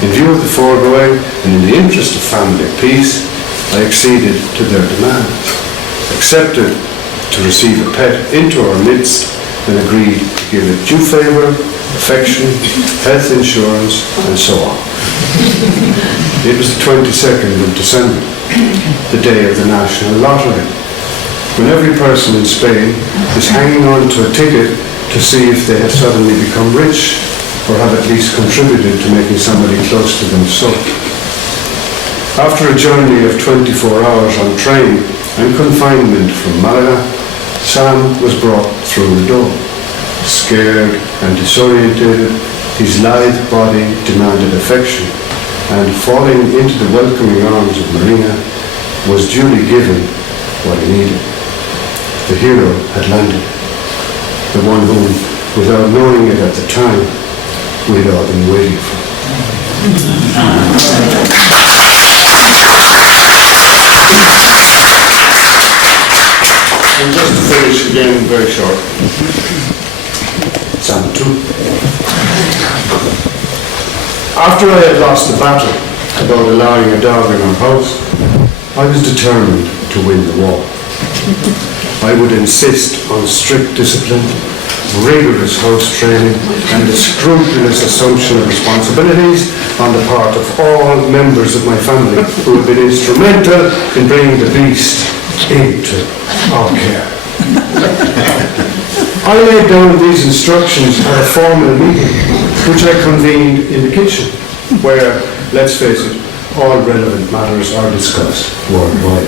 In view of the foregoing, and in the interest of family peace, I acceded to their demands, accepted to receive a pet into our midst, and agreed to give it due favour, affection, health insurance, and so on. It was the 22nd of December, the day of the National Lottery, when every person in Spain is hanging on to a ticket to see if they have suddenly become rich or have at least contributed to making somebody close to them so. After a journey of 24 hours on train and confinement from Malaga, Sam was brought through the door. Scared and disorientated, his lithe body demanded affection, and falling into the welcoming arms of Marina, was duly given what he needed. The hero had landed, the one whom, without knowing it at the time, we'd all been waiting for. And just to finish again, very short. Sam 2. After I had lost the battle about allowing a dog in our house, I was determined to win the war. I would insist on strict discipline, rigorous house training, and the scrupulous assumption of responsibilities on the part of all members of my family who have been instrumental in bringing the beast into our care. I laid down these instructions at a formal meeting, which I convened in the kitchen, where, let's face it, all relevant matters are discussed worldwide.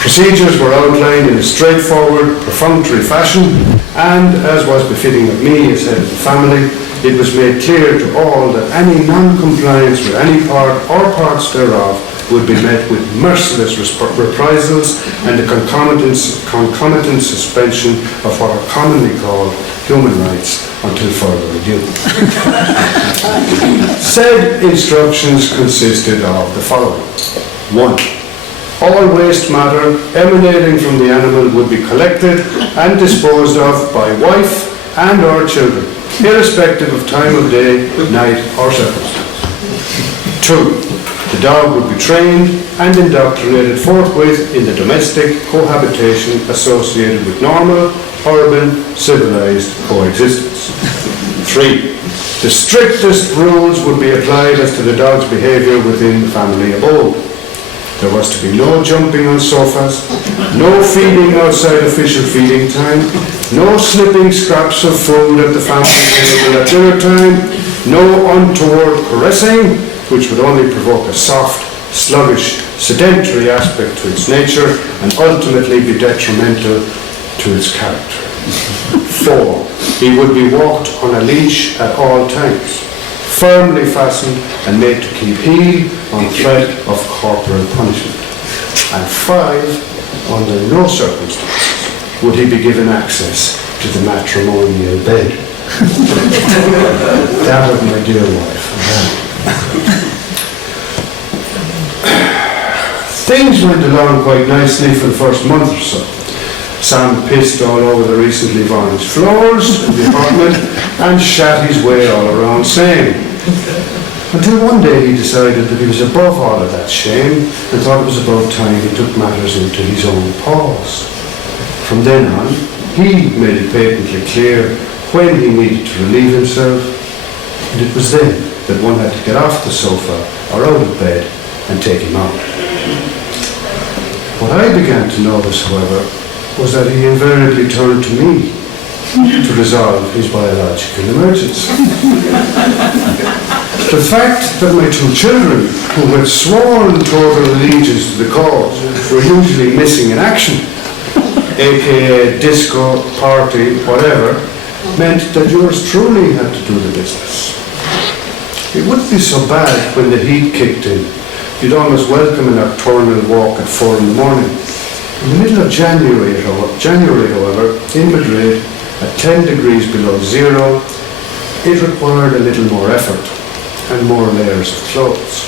Procedures were outlined in a straightforward, perfunctory fashion, and, as was befitting of me as head of the family, it was made clear to all that any non-compliance with any part or parts thereof would be met with merciless reprisals and the concomitant suspension of what are commonly called human rights until further ado. Said instructions consisted of the following. 1. All waste matter emanating from the animal would be collected and disposed of by wife and or children, irrespective of time of day, night or circumstance. 2. The dog would be trained and indoctrinated forthwith in the domestic cohabitation associated with normal, urban, civilized coexistence. 3. The strictest rules would be applied as to the dog's behavior within the family abode. There was to be no jumping on sofas, no feeding outside official feeding time, no slipping scraps of food at the family table at dinner time, no untoward caressing, which would only provoke a soft, sluggish, sedentary aspect to its nature and ultimately be detrimental to its character. 4. He would be walked on a leash at all times, firmly fastened and made to keep heel on threat of corporal punishment. And 5, under no circumstances would he be given access to the matrimonial bed. That was my dear wife. Things went along quite nicely for the first month or so. Sam pissed all over the recently varnished floors in the apartment and shat his way all around sane. Until one day he decided that he was above all of that shame and thought it was about time he took matters into his own paws. From then on, he made it patently clear when he needed to relieve himself, and it was then that one had to get off the sofa or out of bed and take him out. What I began to notice, however, was that he invariably turned to me to resolve his biological emergency. The fact that my two children, who had sworn total allegiance to the cause, were usually missing in action, aka disco, party, whatever, meant that yours truly had to do the business. It wouldn't be so bad when the heat kicked in. You'd almost welcome a nocturnal walk at 4 in the morning. In the middle of January, however, in Madrid, at 10 degrees below zero, it required a little more effort and more layers of clothes.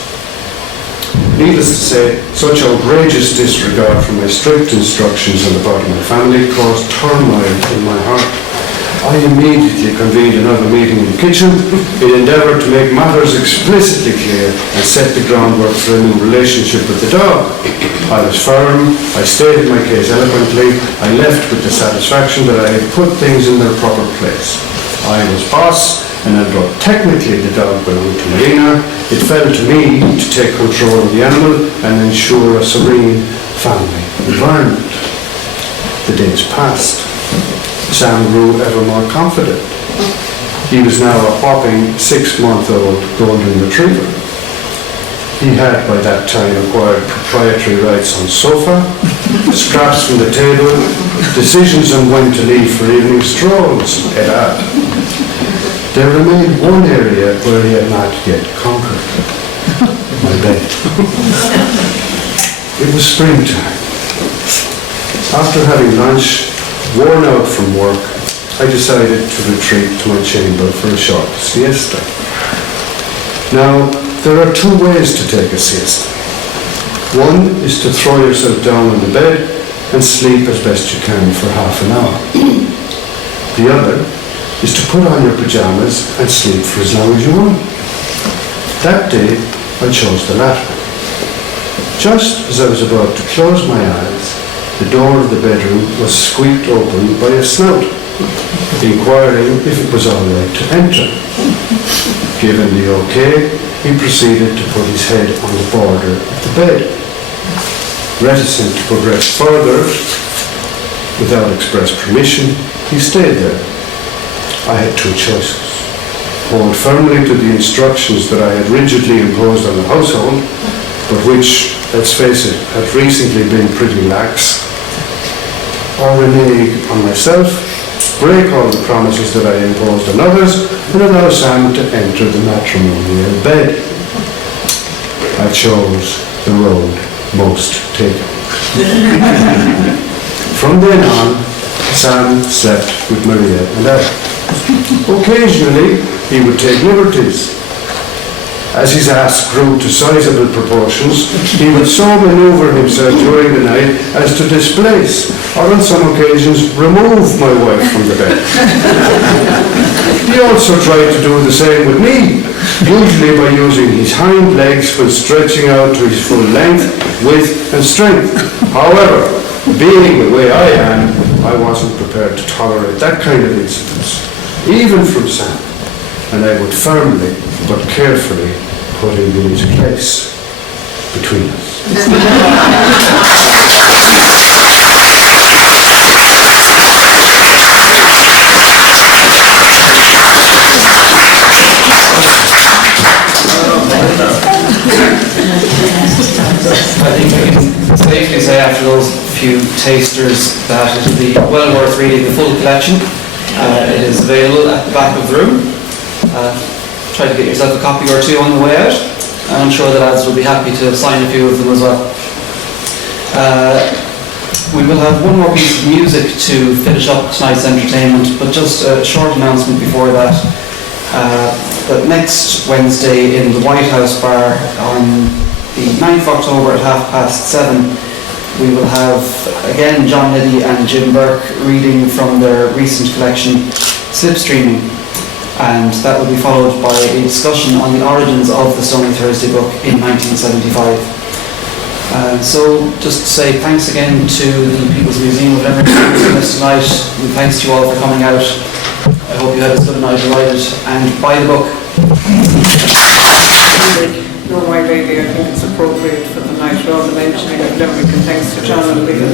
Needless to say, such outrageous disregard for my strict instructions on the part of my family caused turmoil in my heart. I immediately convened another meeting in the kitchen in endeavour to make matters explicitly clear and set the groundwork for a new relationship with the dog. I was firm, I stated my case eloquently, I left with the satisfaction that I had put things in their proper place. I was boss, and although technically the dog belonged to Marina, it fell to me to take control of the animal and ensure a serene family environment. The days passed. Sam grew ever more confident. He was now a whopping 6-month-old golden retriever. He had by that time acquired proprietary rights on sofa, scraps from the table, decisions on when to leave for evening strolls, etc. There remained one area where he had not yet conquered. My bed. It was springtime. After having lunch, worn out from work, I decided to retreat to my chamber for a short siesta. Now, there are two ways to take a siesta. One is to throw yourself down on the bed and sleep as best you can for half an hour. The other is to put on your pajamas and sleep for as long as you want. That day, I chose the latter. Just as I was about to close my eyes, the door of the bedroom was squeaked open by a snout, inquiring if it was all right to enter. Given the okay, he proceeded to put his head on the border of the bed. Reticent to progress further, without express permission, he stayed there. I had two choices. Hold firmly to the instructions that I had rigidly imposed on the household, but which, let's face it, had recently been pretty lax, or renege on myself, break all the promises that I imposed on others, and allow Sam to enter the matrimonial bed. I chose the road most taken. From then on, Sam slept with Maria and I. Occasionally, he would take liberties. As his ass grew to sizable proportions, he would so maneuver himself during the night as to displace, or on some occasions, remove my wife from the bed. He also tried to do the same with me, usually by using his hind legs when stretching out to his full length, width and strength. However, being the way I am, I wasn't prepared to tolerate that kind of incidence, even from Sam, and I would firmly but carefully put him in his place between us. I think we can safely say after those few tasters that it will be well worth reading the full collection. It is available at the back of the room. Try to get yourself a copy or two on the way out, and I'm sure the lads will be happy to sign a few of them as well. We will have one more piece of music to finish up tonight's entertainment, but just a short announcement before that. That next Wednesday in the White House Bar on the 9th of October at 7:30, we will have again John Liddy and Jim Burke reading from their recent collection Slipstreaming, and that will be followed by a discussion on the origins of the Stony Thursday book in 1975. So just to say thanks again to the People's Museum of Limerick for hosting us tonight, and thanks to you all for coming out. I hope you had as good a night as I did, and buy the book. You're my lady, I think it's appropriate for the night rather than mentioning of Limerick, and thanks to John and Liam.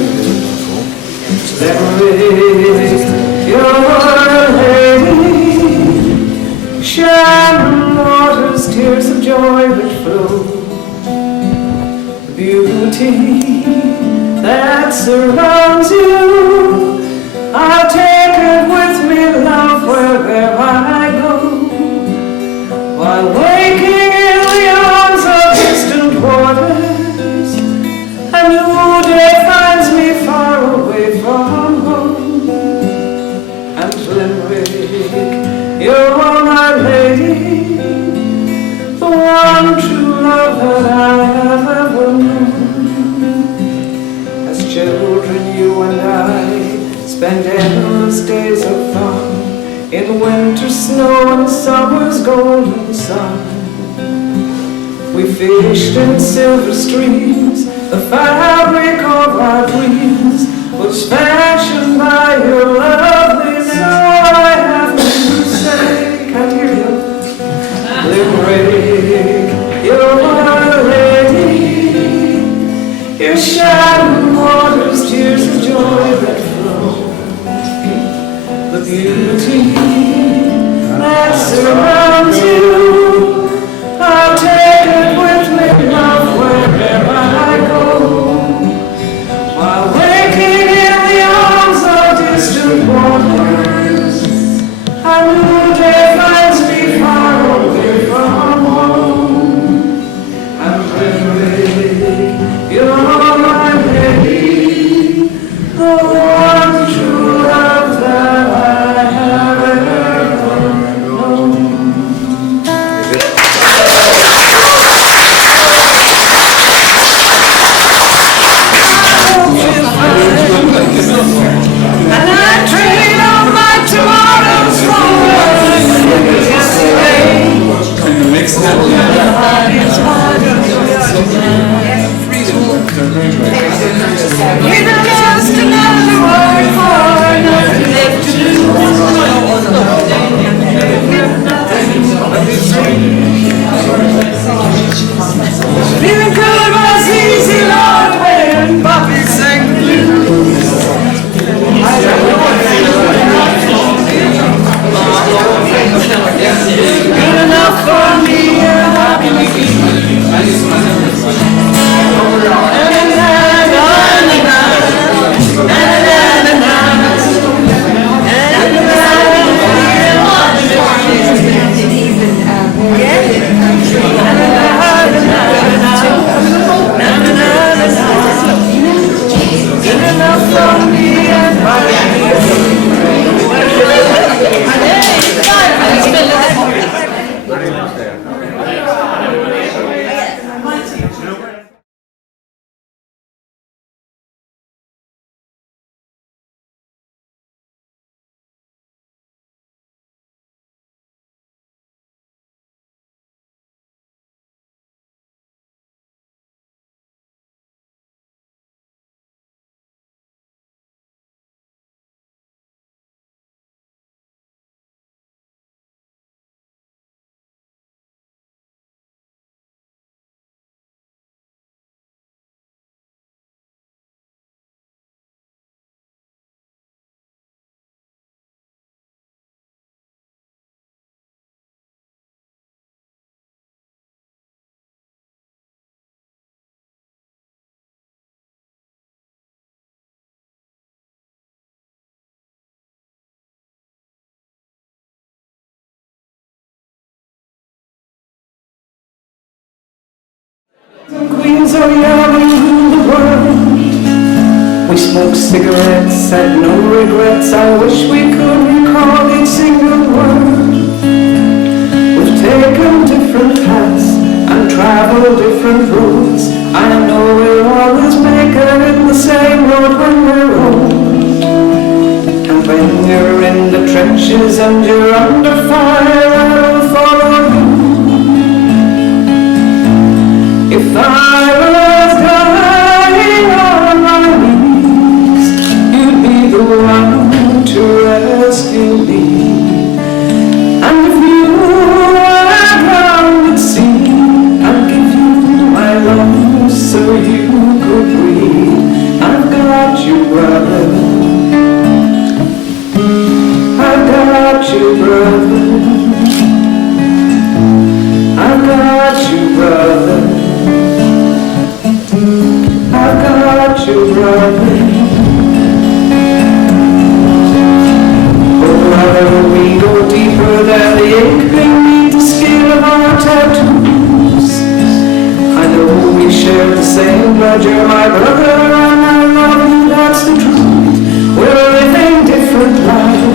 Limerick, you're a lady, shallow waters, tears of joy which flow. Beauty that surrounds you, I'll take it with me, love, wherever I go. While waking in the arms of distant waters, a new day finds me far away from home. And Limerick, you're my lady, the one true love that I have ever known. As children, you and I spent endless days of fun in winter snow and summer's golden sun. We fished in silver streams, the fabric of our dreams was fashioned by your loveliness. So I have to say, can't hear you. Limerick, you're my lady, your shallow waters, tears of joy that flow. The beauty that surrounds you, I'll take it with me, love, wherever I go. While waking in the arms of distant waters, a new day finds me far away from home. And Limerick, you're my lady, the one true love that I have ever known. And I trade all my tomorrows for yesterday. Either just another word for nothing left to do. Feeling good was easy, Lord, when Bobby sang the blues. Good enough for me, and happy with you. Queens are young and rule the world. We smoked cigarettes, had no regrets. I wish we could recall each single word. We've taken different paths and traveled different roads. I know we'll always make it in the same road when we're old. And when you're in the trenches and you're under fire, I'll follow you. If I was dying on my knees, you'd be the one to rescue me. And if you were drowned at sea, I'd give you my love so you could breathe. I've got you, brother. I've got you, brother. I've got you, brother. I've got you, brother. Oh, brother, we go deeper than the ink beneath the skin of our tattoos. I know we share the same blood, you're my brother, and I love you, that's the truth. We're living different lives.